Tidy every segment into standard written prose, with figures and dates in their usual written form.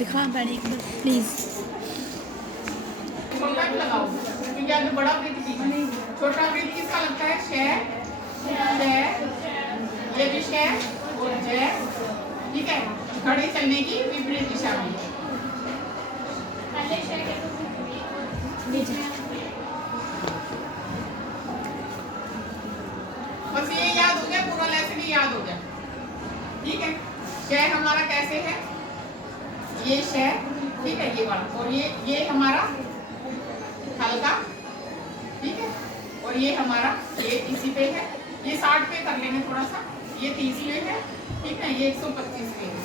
दिखा मैंने एक बार प्लीज। लगाओ क्योंकि आगे बड़ा वृत्त नहीं, छोटा वृत्त किसका लगता है? शय, ये भी शय और जय। ठीक है, खड़े चलने की विपरीत दिशा में। बस ये याद हो गया, पूरा लेसन ही याद हो गया। ठीक है, शय हमारा कैसे है? ये शय, ठीक है, ये वाला, और ये हमारा हल्का, ठीक है, और ये हमारा ये इसी पे है। ये 60 पे कर लेंगे थोड़ा सा, ये 30 पे है, ठीक है, ये 125 पे है।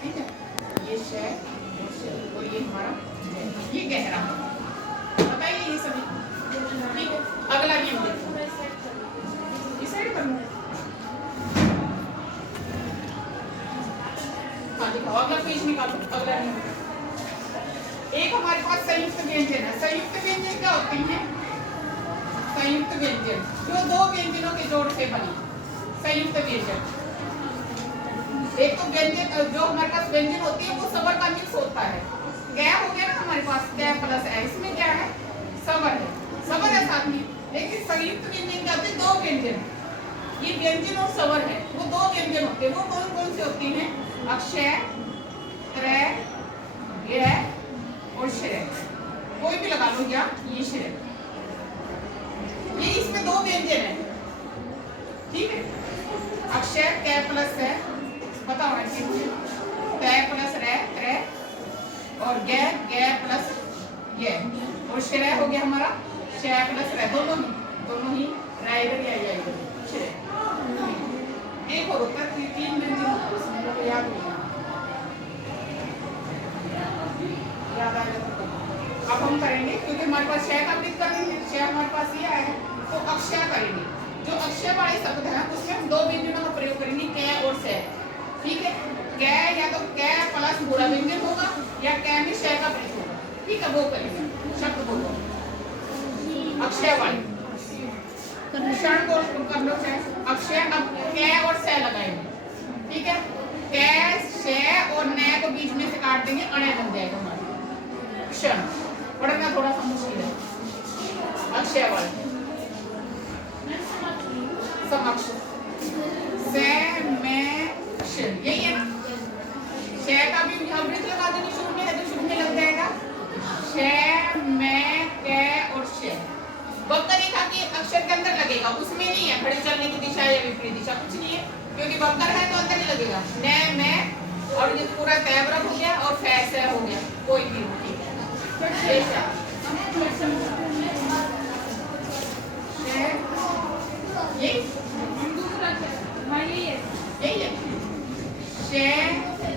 ठीक है, ये शय और ये हमारा जय, ये गहरा बताइए ये सभी। ठीक है, अगला नियम देखो, इस साइड करना है। हाँ दिखाओ, अगला पेज निकालो, अगला नियम। एक हमारे पास संयुक्त व्यंजन है। संयुक्त व्यंजन क्या होती है? संयुक्त व्यंजन जो दो व्यंजनों के जोड़ से बनी संयुक्त व्यंजन। एक तो व्यंजन जो हमारे पास व्यंजन होती है वो स्वर का मिक्स होता है। क्या हो गया ना हमारे पास, क्या प्लस है, इसमें क्या है? स्वर है, स्वर है साथ में। लेकिन संयुक्त व्यंजन क्या होते हैं? दो व्यंजन, ये व्यंजन और स्वर है, वो दो व्यंजन होते हैं। वो कौन कौन से होते हैं? अक्षय, त्रय, य और श्रेय। कोई भी लगा लो, या ये श्रेय, ये इसमें दो व्यंजन है। ठीक है, अक्षय कै प्लस है, बताओ तय प्लस रे रे, और गे गे प्लस ये, और श्रेय हो गया हमारा शय प्लस रे, दोनों ही रे इधर या इधर श्रेय। एक और होता है, तीन व्यंजन याद होगा, याद आ जाता। अब हम करेंगे क्योंकि हमारे पास शय का वृत्त करेंगे, शय हमारे पास ये आया है, तो अक्षय करेंगे। जो अक्षय वाले शब्द हैं उसमें हम दो व्यंजनों का प्रयोग करेंगे, कै और शय। ठीक है, कै या तो कै प्लस पूरा व्यंजन होगा, या कै में शय का वृत्त होगा। ठीक है, वो करेंगे शब्द बोलो अक्षय वाले क्षण बोल कर लो। अक्षय, अब कै और शय लगाएंगे। ठीक है, कै शय और नय को बीच में से काट देंगे, अणय बन जाएगा हमारा क्षण। पढ़ना थोड़ा सा मुश्किल है। अक्षय वाले समक्ष से में क्षण, यही है ना। शय का भी हम वृत्त लगा देंगे, शून्य है तो शून्य लग जाएगा। शय में कै और शय वक्र रेखा के अक्षर के अंदर लगेगा, उसमें नहीं है खड़े चलने की दिशा या विपरीत दिशा, कुछ नहीं है, क्योंकि वक्र है तो अंदर ही लगेगा। न में और ये पूरा तैवरक हो गया और फैस हो गया, कोई भी ठीक है। ये दूसरा क्या है? यही है शय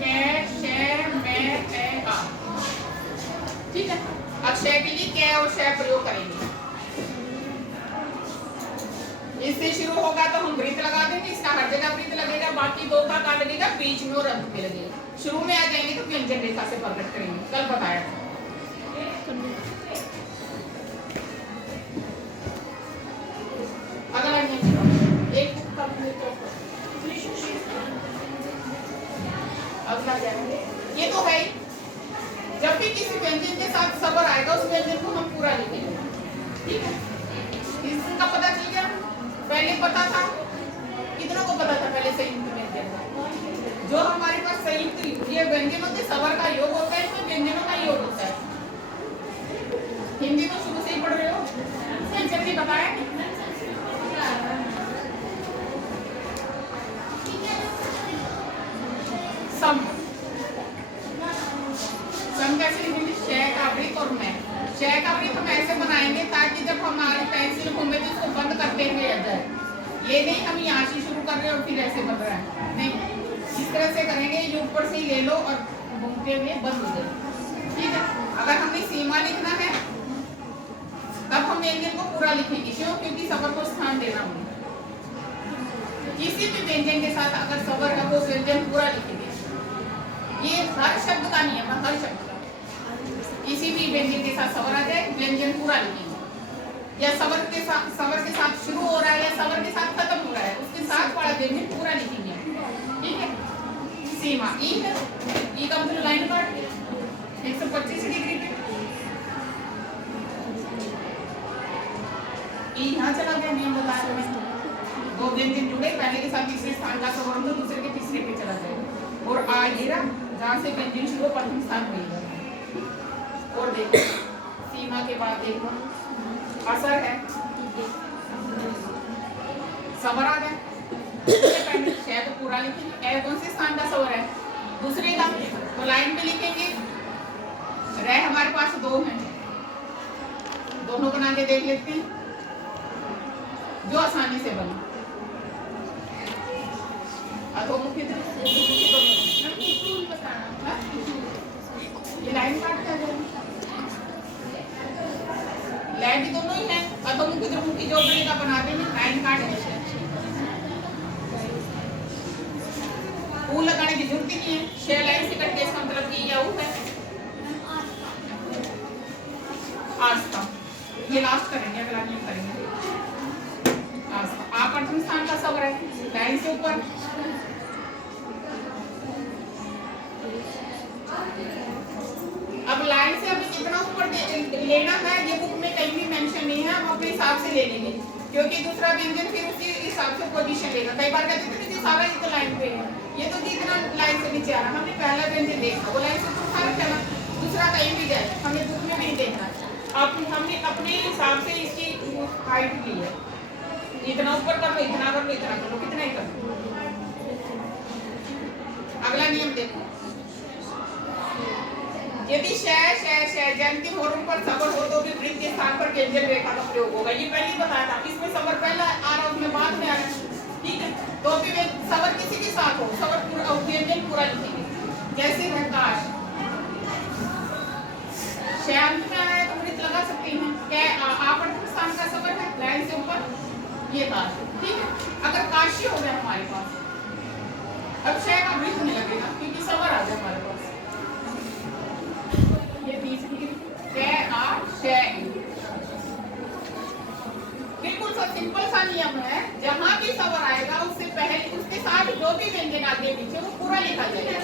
कै शय में कै आ। ठीक है, अक्षय के लिए कै और शय प्रयोग करेंगे। इससे शुरू होगा तो हम वृत्त लगा देंगे, इसका हर जगह वृत्त लगेगा, बाकी दो का काट लगेगा, बीच में और अंत में लगेगा। शुरू में आ जाएंगे तो व्यंजन रेखा से प्रकट करेंगे, कल बताया था। अगला नियम एक अगला जाएंगे, ये तो है ही। जब भी किसी व्यंजन के साथ स्वर आएगा उस व्यंजन को हम पूरा लिखेंगे। ठीक है, इसका पता चल गया। पहले पता था, कितनों को पता था पहले संयुक्त व्यंजन का? जो हमारे पास संयुक्त ये व्यंजनों के स्वर का योग होता है, इसमें व्यंजनों का योग होता है। हिंदी तो शुरू से ही पढ़ रहे हो, टीचर ने बताया। सम कैसे लिखेंगे? शय का वृत्त और मैं। शय का वृत्त हम ऐसे बनाएंगे ताकि जब हमारी पेंसिल घूमे तो इसको बंद करते हुए आ जाए। ये नहीं हम यहाँ से शुरू कर रहे हैं और फिर ऐसे बन रहा है, नहीं, इस तरह से करेंगे। ये ऊपर से ही ले लो और घूमते हुए बंद हो जाए। ठीक है, अगर हमने सीमा लिखना है तब हम व्यंजन को पूरा लिखेंगे। क्यों? क्योंकि स्वर को स्थान देना होगा। किसी भी व्यंजन के साथ अगर स्वर है वो व्यंजन पूरा लिखेंगे। ये हर शब्द का नियम है, हर शब्द का। किसी भी व्यंजन के साथ स्वर आ जाए व्यंजन पूरा लिखेंगे, या स्वर के साथ शुरू हो रहा है या स्वर के साथ खत्म हो रहा है उसके साथ वाला व्यंजन पूरा लिखेंगे। ठीक है, सीमा ई है, ई का मतलब लाइन काट 125 डिग्री पे, ई यहाँ चला गया, नियम बता रहे हैं। दो व्यंजन जुड़े, पहले के साथ तीसरे स्थान का सवर्ण तो दूसरे के तीसरे पे चला जाएगा, और आ ये रहा जहाँ से व्यंजन शुरू प्रथम स्थान मिलेगा। और देखो सीमा के बाद देखो असर है, सवर आ गया, शय तो पूरा लिखेंगे, ए कौन से स्थान का सवर है, दूसरे का, तो लाइन पे लिखेंगे। रह हमारे पास दो हैं, दोनों बना के देख लेते हैं जो आसानी से बने। अधोमुखी ये लाइन काट के आ जाएगी, लाइन भी दोनों ही है, अधोमुखी द्विमुखी जो बनेगा बना देंगे, लाइन काट के ऊ लगाने की जरूरत ही नहीं है, शेयर लाइन से कट के इसका मतलब कि या ऊ है आस्था, ये लास्ट करेंगे, अगला नियम करेंगे आस्था। आप प्रथम स्थान का सवर है, लाइन से ऊपर, अब लाइन से हमें कितना ऊपर लेना है ये बुक में कहीं भी मेंशन नहीं है, हम अपने हिसाब से ले लेंगे, क्योंकि दूसरा व्यंजन फिर उसी हिसाब से पोजीशन लेगा। कई बार कहते थे कि सारा ये तो लाइन पे है, ये तो जितना लाइन से नीचे आ रहा, हमने पहला व्यंजन देखा वो लाइन से ऊपर उठा रखा है, दूसरा कहीं भी जाए हमें बुक में नहीं देखना। अब हमने अपने हिसाब से इसकी हाइट ली है, इतना ऊपर कर लो, इतना कर लो, इतना कर लो, कितना ही कर लो। अगला नियम देखो, यदि शय शय शय जयंती और ऊपर सवर हो तो भी वृत्त के स्थान पर व्यंजन रेखा का प्रयोग होगा। ये पहले ही बताया था, इसमें सवर पहला आ रहा उसमें बाद में आ रहा, ठीक है। तो भी सवर किसी के साथ हो, सवर पूरा व्यंजन पूरा लिखेंगे, जैसे है काश, शय में आया तो वृत्त लगा सकते हैं, क्या आप स्थान का सवर है, लाइन से ऊपर ये काश, ठीक है। अगर काशी हो गया हमारे पास, अब शय का वृत्त नहीं लगेगा क्योंकि सवर आ गया हमारे पास, बिल्कुल सा सिंपल सा नियम है, जहां भी सवर आएगा उससे पहले उसके साथ जो भी व्यंजन आगे पीछे वो पूरा लिखा जाएगा।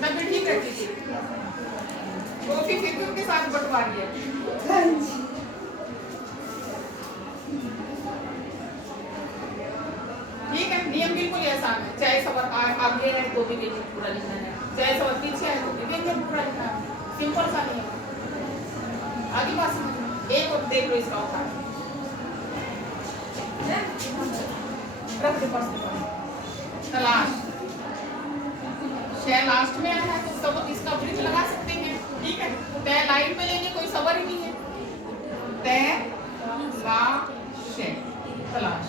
तब ठीक रखी थी वो फिर उनके साथ बंटवा दिया। ठीक है, नियम बिल्कुल आसान है, चाहे सवर आगे है तो भी व्यंजन पूरा लिखना है, चाहे सवर पीछे है तो भी व्यंजन पूरा लिखना है, सिंपल सा नियम। आगे बात समझ, एक और देख लो इसका उदाहरण, रख दे पास तलाश, शय लास्ट में आया है तो सब इसका वृत्त लगा सकते हैं, ठीक है। तय लाइन पे लेंगे, कोई सवर ही नहीं है, तय ला शय तलाश,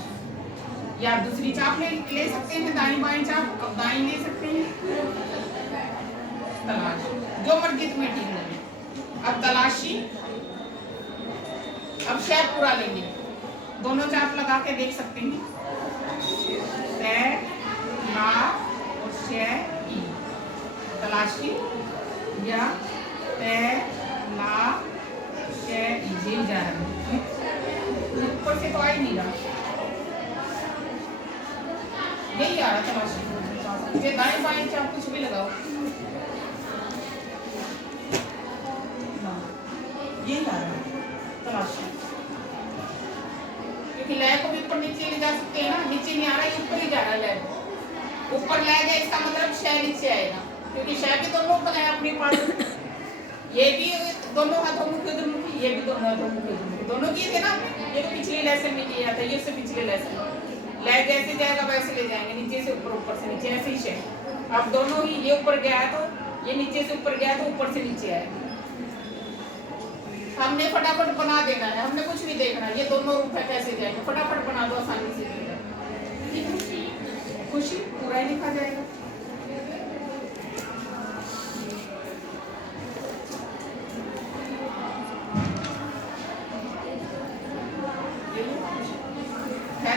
या दूसरी चाप ले सकते हैं, दाईं बाईं चाप, अब दाईं ले सकते हैं, तलाश, जो मर्जी तुम्हें ठीक लगे। अब तलाशी, अब शय पूरा लेंगे, दोनों चाप लगा के देख सकते हैं, तय ला और शय ई, तलाशी या तय ला शय ई, जेल जा रहा है, ऊपर से तो आ ही नहीं रहा, यही आ रहा तलाशी, ये दाएं बाएं चाप कुछ भी लगाओ, यही आ रहा तलाशी, क्योंकि लय को भी ऊपर नीचे ले जा सकते हैं ना, नीचे नहीं आ रहा है, ऊपर ही जा रहा है लय, ऊपर ले गया इसका मतलब शय नीचे आएगा, क्योंकि शय भी दोनों बनाया अपने पास, ये भी दोनों अधोमुखी उधोमुखी, ये भी दोनों अधोमुखी उधोमुखी, दोनों किए थे ना, ये तो पिछले लेसन में किया था, ये उससे पिछले लेसन में, लय जैसे जाएगा वैसे ले जाएंगे, नीचे से ऊपर, ऊपर से नीचे, ऐसे ही शय। अब दोनों ही, ये ऊपर गया है तो ये नीचे से ऊपर गया तो ऊपर से नीचे आएगा, हमने फटाफट बना देना है, हमने कुछ भी देखना है, ये दोनों रूप है कैसे जाएंगे, फटाफट बना दो, आसानी से, ठीक है, खुशी पूरा ही लिखा जाएगा।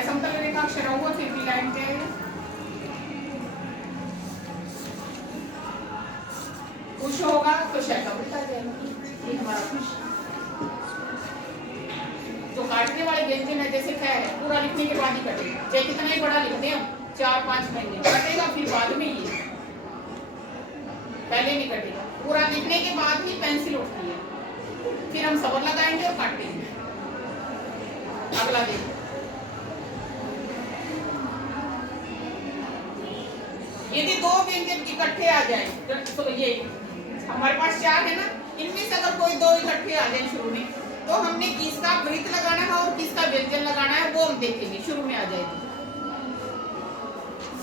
समतल रेखा अक्षर हुआ, फिर भी लाइन पे खुश होगा तो शय का वृत्त आ जाएगा, ये हमारा खुश, तो काटने वाले व्यंजन है, जैसे ख है, पूरा लिखने के बाद ही कटेगा, चाहे कितना ही बड़ा लिखते हैं 4-5 महीने कटेगा, फिर बाद में ये पहले नहीं कटेगा। पूरा लिखने के बाद ही पेंसिल उठती है, फिर हम सबर लगाएंगे और काटेंगे। अगला देखो, यदि दो व्यंजन इकट्ठे आ जाए तो ये हमारे पास 4 है ना, इनमें से अगर कोई दो इकट्ठे आ जाए शुरू में, तो हमने किसका वृत्त लगाना है और किसका व्यंजन लगाना है वो हम देखेंगे। शुरू में आ जाएगी,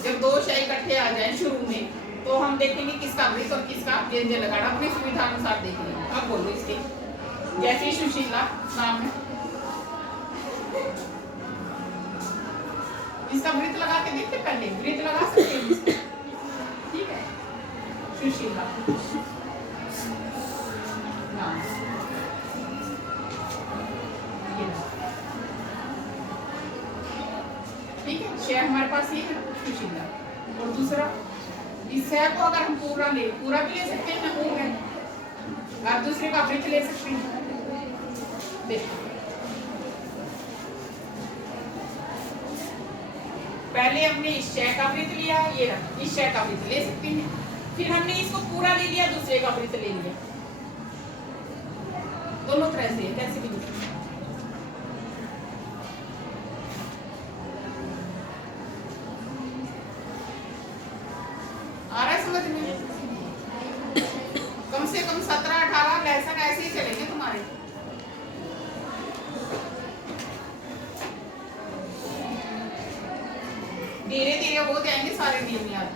जब दो शय इकट्ठे आ जाए शुरू में, तो हम देखेंगे किसका वृत्त और किसका व्यंजन लगाना, अपनी सुविधा अनुसार देख लेंगे। अब बोलो इसके, जैसे सुशीला नाम है, इसका वृत्त लगा के देखते, पहले वृत्त लगा सकते हैं, ठीक है। सुशीला नाम, ठीक है, शय हमारे पास ये है सुशीला। और दूसरा, इस शय को अगर हम पूरा भी ले सकते हैं ना, वो है, आप दूसरे का वृत्त ले सकते हैं। देखो पहले हमने इस शय का वृत्त लिया, ये रहा, इस शय का वृत्त ले सकते हैं, फिर हमने इसको पूरा ले लिया, दूसरे का वृत्त ले लिया, दोनों तरह से कैसे भी लिख, आ रहा है समझ में? कम से कम 17-18 लेसन ऐसे ही चलेंगे तुम्हारे। धीरे धीरे हो जाएंगे सारे नियम याद।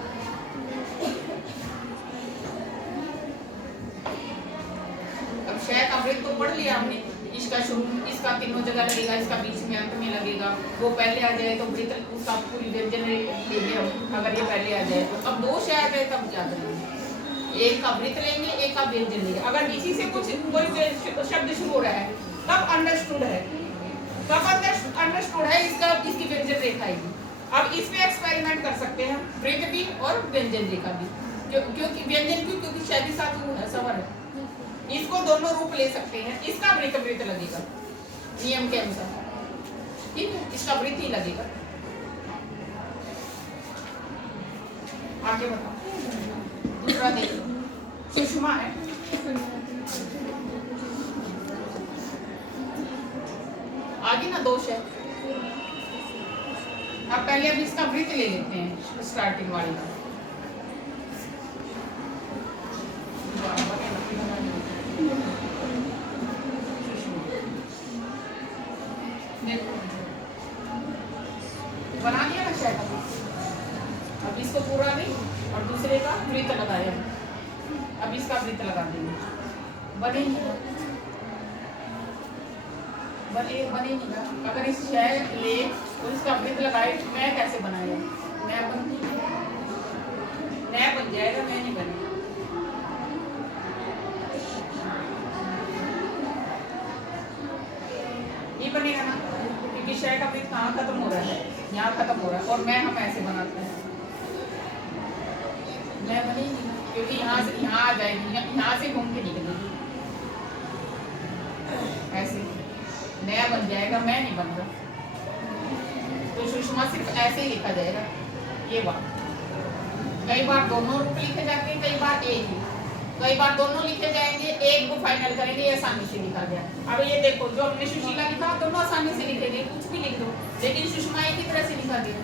अब शय का वृत्त तो पढ़ लिया हमने, इसका शुरू, इसका तीनों जगह लगेगा, इसका बीच में अंत में लगेगा, वो पहले आ जाए तो वृत्त उसका पूरी व्यंजन लेंगे हम, अगर ये पहले आ जाए तो। अब दो शय आ जाए तब क्या करेंगे, एक का वृत्त लेंगे, एक का व्यंजन लेंगे। अगर इसी से कुछ कोई शब्द शुरू हो रहा है तब अंडरस्टूड है, तब अंडरस्टूड है, इसका इसकी व्यंजन रेखा आएगी। अब इसमें एक्सपेरिमेंट कर सकते हैं, वृत्त भी और व्यंजन रेखा भी, क्योंकि व्यंजन क्योंकि शय के साथ वो है, सवर है, इसको दोनों रूप ले सकते हैं। इसका वृत्त लगेगा नियम के अनुसार, ठीक है, इसका वृत्त ही लगेगा। आगे बताओ, दूसरा देख लो, सुषमा है, आगे ना दोष है। अब पहले अब इसका वृत्त ले लेते हैं, स्टार्टिंग वाली का। बना दिया ना शय का, अब इसको पूरा नहीं और दूसरे का वृत्त लगाया, अब इसका वृत्त लगा देंगे, बनेगी ना। अगर इस शय ले तो इसका वृत्त लगाए, मैं कैसे बनाया, मैं बन जाएगा, मैं नहीं बनेगा। ये बनेगा ना, क्योंकि शय का वृत्त कहाँ खत्म हो रहा है, यहाँ खत्म हो रहा है, और मैं हम ऐसे बनाते हैं, मैं बनेगी क्योंकि यहाँ से यहाँ आ जाएगी, यहाँ से घूम के निकलेगी, ऐसे नया बन जाएगा, मैं नहीं बन रहा। तो सुषमा सिर्फ ऐसे ही लिखा जाएगा, ये बात। कई बार दोनों रूप लिखे जाते हैं, कई बार एक ही, कई बार दोनों लिखे जाएंगे, एक को फाइनल करेंगे, ये आसानी से लिखा गया। अब ये देखो, जो हमने सुशीला लिखा दोनों आसानी से लिखेंगे, कुछ भी लिख दो, लेकिन सुषमा एक ही तरह से लिखा गया,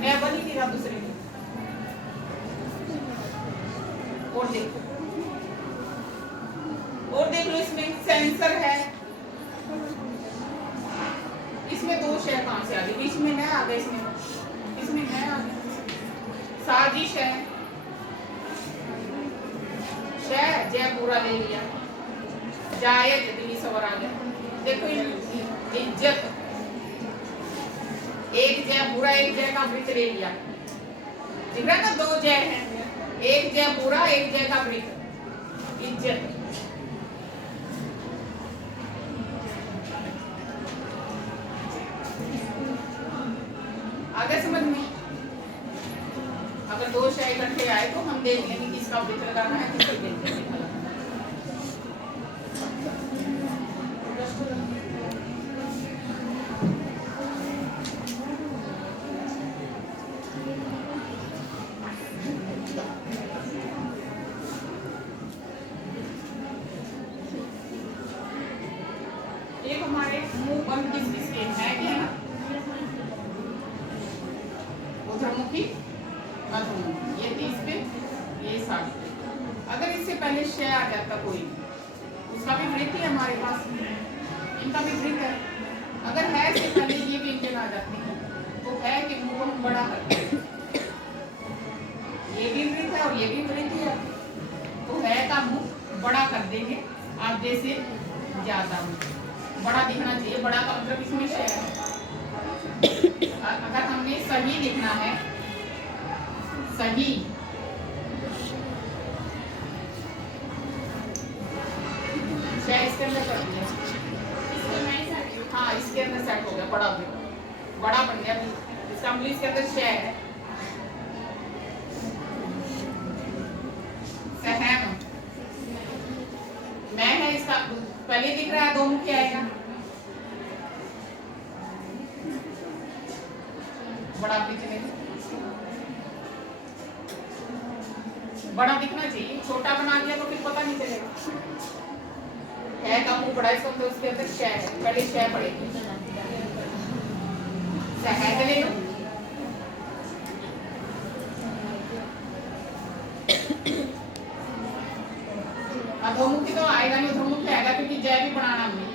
मैं बन ही नहीं रहा दूसरे में। और देखो, और देख लो, इसमें सेंसर है, इसमें दो शय कहां से आ गए, बीच में न आ गए, इसमें न आ गए। साजिश है, शय जय पूरा ले लिया, जायज दिल्ली सवर आ गया। देखो इज्जत, एक जय पूरा, एक जय का वृत्त ले लिया, दिख रहा है ना, दो जय हैं, एक जय पूरा, एक जय का वृत्त, इज्जत। आगे समझ में, अगर दो शय इकट्ठे आए तो हम देख लेंगे किसका वृत्त लगाना है, किसका व्यंजन रेखा लगाना है। अधोमुखी अधोमुखी, ये 30 पे, ये 60 पे। अगर इससे पहले श आ जाता कोई, उसका भी वृत्त है हमारे पास, इनका भी वृत्त है। अगर है से पहले ये व्यंजन आ जाते हैं तो है के मुंह को हम बड़ा करते हैं, ये भी वृत्त है और ये भी वृत्त है, तो है का मुंह बड़ा कर देंगे, आधे से ज्यादा बड़ा दिखना चाहिए। बड़ा का मतलब इसमें श है। अगर हमने सही लिखना है, सही, इसके अंदर कर दिया, हाँ इसके अंदर सेट हो गया, बड़ा बड़ा बन गया, इसका मतलब इसके अंदर श है। सहम, मैं है, इसका पहले दिख रहा है दो मुख आएगा, बड़ा पिछले, बड़ा दिखना चाहिए, छोटा बना दिया तो फिर पता नहीं चलेगा। है का मुंह बड़ा, इसका मतलब उसके अंदर श है, पहले श पड़ेगी, सहद ले लो, अधोमुखी तो आएगा नहीं, अधोमुखी आएगा क्योंकि जय भी बनाना हमने,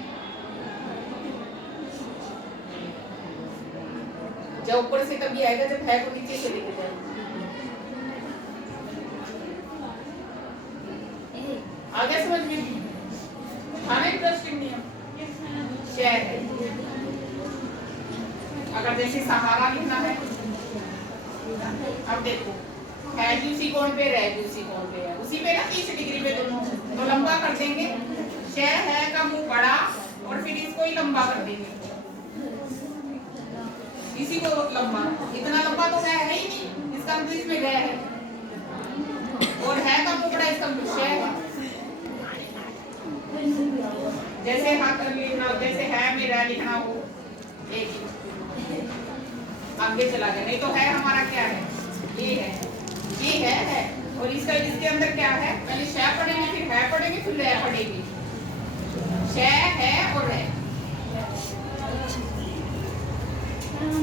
जब ऊपर से कभी आएगा जब है को नीचे से लेके जाएगा। आगे समझ में खाना इंटरेस्टिंग नहीं है, शेयर है। अगर जैसे सहारा लिखना है, अब देखो है भी उसी कोण पे, रह भी उसी कोण पे है, उसी पे ना 30 डिग्री पे दोनों, तो लंबा कर देंगे, शेर है का मुंह बड़ा और फिर इसको ही लंबा कर देंगे, इसी को लंबा, इतना लंबा तो है ही नहीं, इसका मतलब इसमें गया है, और है का मुंह बड़ा, इसका मतलब शेर है। जैसे हाथ लिखना, जैसे है में रह लिखना हो, एक आगे चला गया, नहीं तो है हमारा क्या है, ये है, ये है, और इसका इसके अंदर क्या है, पहले श पढ़ेंगे, फिर है पढ़ेंगे, फिर रह पढ़ेंगे, श है और रह।